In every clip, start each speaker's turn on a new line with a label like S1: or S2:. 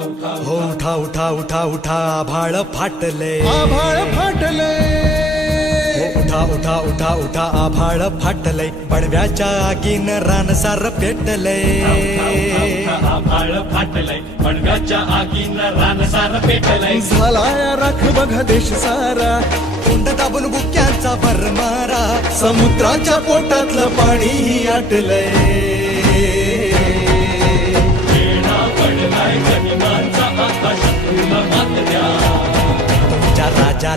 S1: उठा उठा उठा उठा आभाळ फाटले.
S2: आभाळ फाटले.
S1: हो उठा उठा उठा उठा आभाळ फाटले. पडव्याच्या आगीन रानसार पेटले.
S3: आभाळ फाटलंय पडव्याच्या आगीनं रानसार
S2: राख बघा देश सारा.
S1: कुंड दाबून बुक्यांचा भरमारा.
S2: समुद्राच्या पोटातलं पाणी आटलंय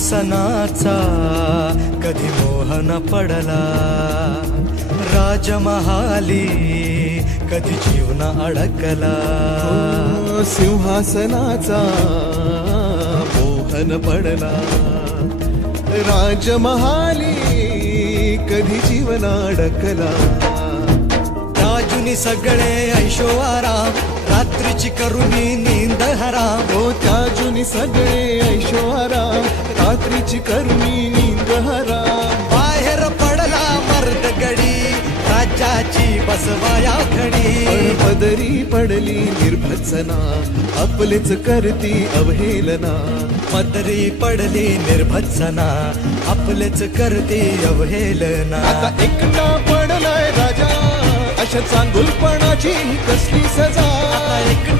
S1: शासनाचा कधी मोहन पडला. राजमहाली कधी जीवन अडकला.
S2: सिंहासनाचा मोहन पडला. राजमहाली कधी जीवन अडकला.
S1: राजुनी सगळे ऐशो आराम रात्रीची करुणी नींद हराम
S2: हो त्या जुनी सगळे ऐशोआराम रात्रीची करुणी नींद हराम
S1: बाहेर पडला मर्द गडी. राज्याची बसवाया खडी.
S2: पदरी पडली निर्भत्सना आपलेच करती अवहेलना.
S1: पदरी पडली निर्भत्सना आपलेच करती अवहेलना.
S2: आता एकटा अशा चांगुलपणाची कसली सजा?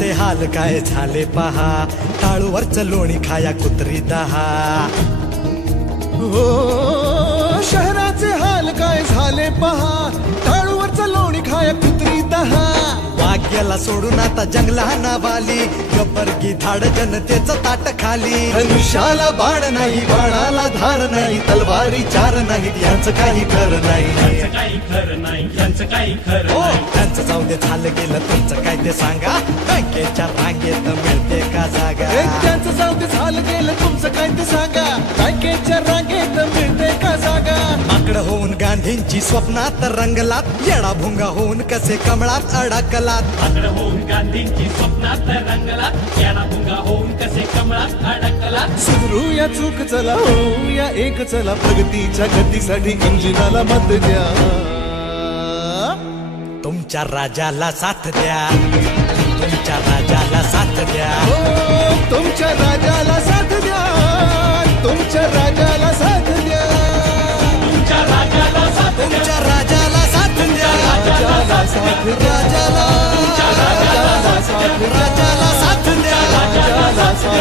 S1: कुत्र्याचे हाल काय झाले पहा. टाळूवरच लोणी खाया कुत्री दहा.
S2: हो शहराचे हाल काय झाले पहा.
S1: वाग्याला सोडून आता जंगला नावाली. गब्बरगी धाड जनतेचं ताट खाली. धनुष्याला बाण नाही बाणाला धार नाही तलवारी चार नाहीत यांचं काही खर नाही.
S3: यांचं काही खरं नाही यांचं काही खरं
S1: हो
S3: नाही.
S1: त्यांचं जाऊ दे झालं गेलं तुमचं काय ते सांगा. बँकेच्या रांगेत मिळते का जागा?
S2: त्यांचं जाऊ दे झालं गेलं तुमचं काय ते सांगा. बँकेच्या रांगेत मिळते का जागा?
S1: गांधींची स्वप्नात रंगलात येडा भुंगा होऊन कसे कमळात अडकलात.
S3: होऊन गांधींची स्वप्नात रंगला याला भुंगा होऊन कसे कमळात अडकला
S2: सुधरू या चूक चला होऊ या एक चला प्रगतीच्या गतीसाठी इंजिनाला मत द्या.
S1: तुमच्या राजाला साथ द्या. तुमच्या राजाला साथ द्या.
S2: हो, तुमच्या राजाला साथ द्या. तुमच्या राजाला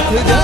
S2: Who does?